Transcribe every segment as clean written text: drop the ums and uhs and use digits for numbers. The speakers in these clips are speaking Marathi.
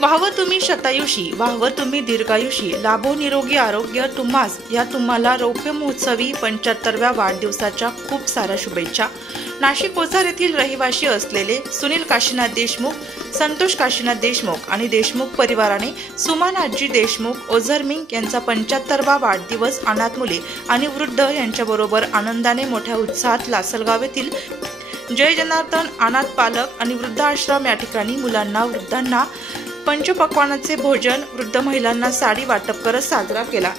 व्हावं तुम्ही शतायुषी, व्हावं तुम्ही दीर्घायुषी, लाभो निरोगी आरोग्य तुम्हास. या तुम्हाला रौप्य महोत्सवी 75व्या वाढदिवसाच्या खूप साऱ्या शुभेच्छा. नाशिक ओझर येथील रहिवासी असलेले सुनील काशीनाथ देशमुख, संतोष काशीनाथ देशमुख आणि देशमुख परिवाराने सुमन आजी देशमुख ओझरमिंग यांचा 75वा वाढदिवस अनाथ मुले आणि वृद्ध यांच्याबरोबर आनंदाने मोठ्या उत्साहात लासलगाव येथील जय जनार्दन अनाथ पालक आणि वृद्धाश्रम या ठिकाणी मुलांना वृद्धांना पंचपक्वानाचे भोजन, वृद्ध महिलांना साडी वाटप करत साजरा केला.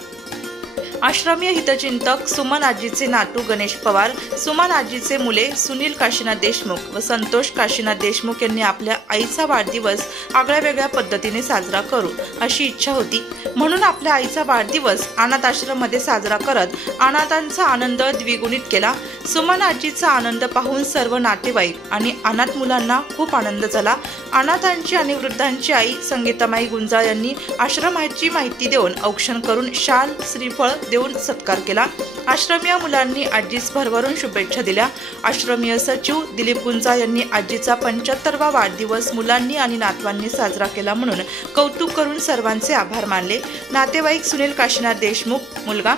आश्रमीय हितचिंतक सुमन आजीचे नातू गणेश पवार, सुमन आजीचे मुले सुनील काशीनाथ देशमुख व संतोष काशीनाथ देशमुख यांनी आपल्या आईचा वाढदिवस आगळ्या वेगळ्या पद्धतीने साजरा करू अशी इच्छा होती. म्हणून आपल्या आईचा वाढदिवस अनाथ आश्रममध्ये साजरा करत अनाथांचा आनंद द्विगुणित केला. सुमन आजीचा आनंद पाहून सर्व नातेवाईक आणि अनाथ मुलांना खूप आनंद झाला. अनाथांची आणि वृद्धांची आई संगीतामाई गुंजाळ यांनी आश्रमाची माहिती देऊन औक्षण करून शाल श्रीफळ देऊन सत्कार केला. आश्रमीय मुलांनी आजीस भरभरून शुभेच्छा दिल्या. आश्रमीय सचिव दिलीप गुंजाळ यांनी आजीचा 75वा वाढदिवस मुलांनी आणि नातवांनी साजरा केला म्हणून कौतुक करून सर्वांचे आभार मानले. नातेवाईक सुनील काशीनाथ देशमुख मुलगा,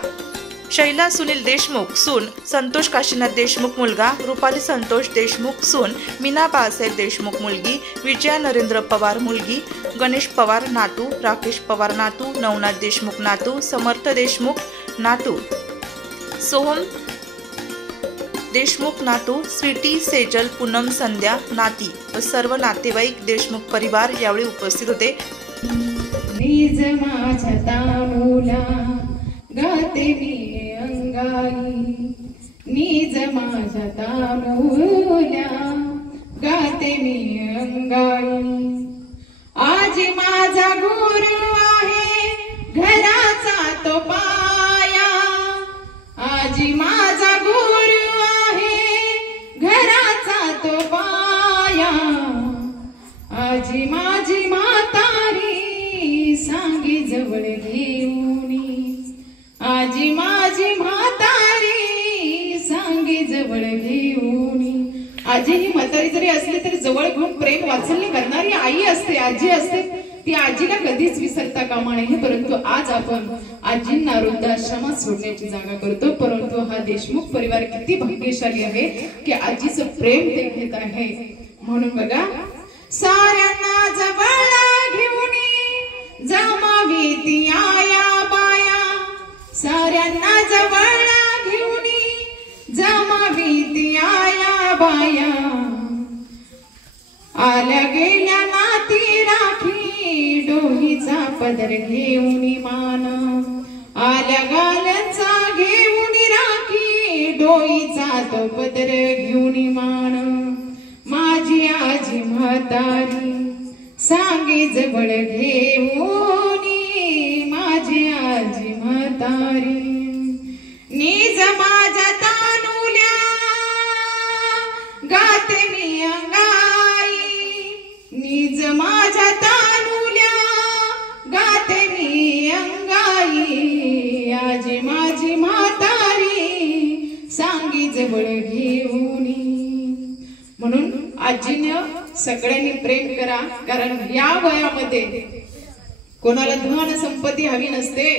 शैला सुनील देशमुख सून, संतोष काशीनाथ देशमुख मुलगा, रुपाली संतोष देशमुख सून, मीना बाळासाहेब देशमुख मुलगी, विजया नरेंद्र पवार मुलगी, गणेश पवार नातू, राकेश पवार नातू, नवनाथ देशमुख नातू, समर्थ देशमुख नातू, सोहम देशमुख नातू, स्वीटी सेजल पूनम संध्या नाती व सर्व नातेवाईक देशमुख परिवार यावेळी उपस्थित होते. निज माझ्या तामुला गाते मी अंगाई, निज माझ्या तामुला गाते मी अंगाई. आज माझा गुरु आहे घराचा तो पाया, आज माझा गुरु आहे घराचा तो पाया. आज माझी म्हातारी सांगी जवळ घेऊनी, आजी माझी म्हातारी सांगे जवळ घेऊनी. आजी ही म्हातारी जरी असली तरी जवळ घेऊन प्रेम वात्सल्य करणारी आई असते, आजी असते. ती आजीला कधीच विसरता कामा नये. परंतु आज आपण आजींना वृद्धाश्रमात सोडण्याची जागा करतो. परंतु हा देशमुख परिवार किती भाग्यशाली आहे की आजीचं प्रेम ते घेत आहे. म्हणून बघा, साऱ्यांना जवळ घेऊन जमावी ती आया बाया, साऱ्यांना जवळ घेऊन जमावी ती आया बाया. आल्या गेल्या नाती राखी डोहीचा पदर घेऊन मान, आल्या गाल्यांचा घेऊन राखी डोईचा तो पदर घेऊन मान. माझी आजी म्हातारी सांगे जवळ घेऊन, माझी आजी म्हातारी निज माझ्या तानुल्या गाते मी अंगाई, निज माझ्या तानुल्या गाते मी अंगाई. आजी माझी म्हातारी सांगी जवळ घेऊनी. म्हणून आजीनं सगळ्यांनी प्रेम करा. कारण या वयामध्ये कोणाला धन संपत्ती हवी नसते.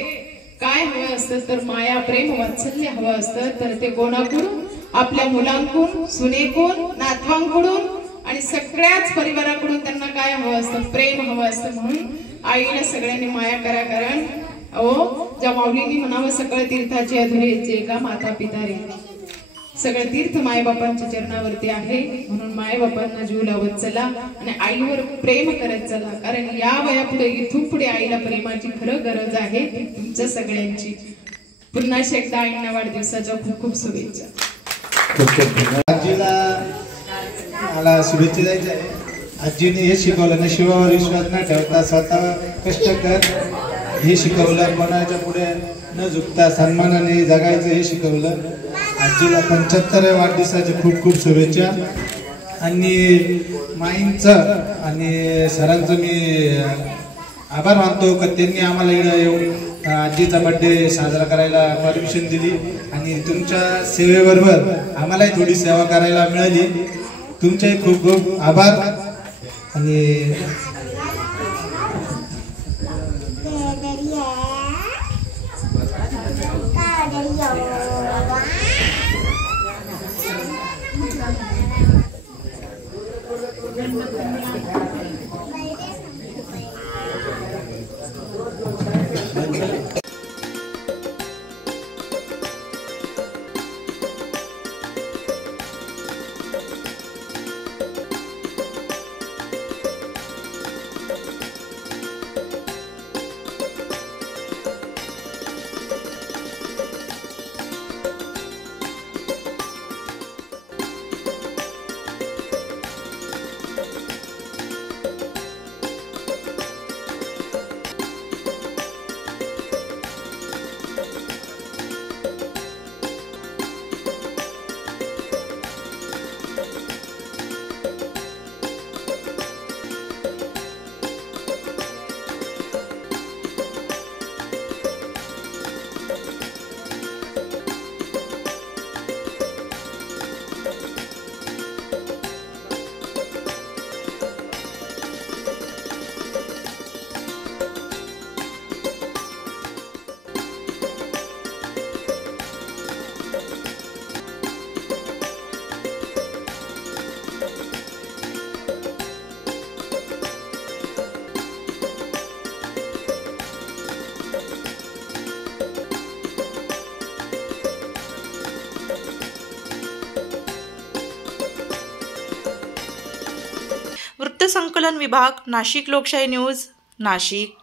काय हवं असतं तर माया प्रेम वात्सल्य हवं असतं. तर ते कोणाकडून? आपल्या मुलांकडून, सुनेकडून, नातवांकडून आणि सगळ्याच परिवाराकडून त्यांना काय हवं असतं? प्रेम हवं असतं. म्हणून आईला सगळ्यांनी माया करा. कारण ज्या माऊलींनी म्हणावं सगळं तीर्थाचे अधुरे जे का माता पिता रे, सगळं तीर्थ मायबापांच्या चरणावरती आहे. म्हणून मायबापांना जीव लावत चला आणि आईवर प्रेम करत चला. कारण या वयापुढे इथून पुढे आईला प्रेमाची खरं गरज आहे तुमच्या सगळ्यांची. पुन्हा एकदा आईंना वाढदिवसाच्या खूप खूप शुभेच्छा. आजीला मला शुभेच्छा द्यायच्या आहे. आजीने हे शिकवलं ना, शिवावर विश्वास न ठेवता स्वतः कष्ट कर हे शिकवलं. कोणाच्या पुढे न झुकता सन्मानाने जगायचं हे शिकवलं. आजीला 75व्या वाढदिवसाच्या खूप खूप शुभेच्छा. आणि माईंचं आणि सरांचं मी आभार मानतो की त्यांनी आम्हाला इकडं येऊन आजीचा बर्थडे साजरा करायला परमिशन दिली आणि तुमच्या सेवेबरोबर आम्हालाही थोडी सेवा करायला मिळाली. तुमचे खूप खूप आभार. आणि वृत्तसंकलन विभाग, नाशिक लोकशाही न्यूज, नाशिक।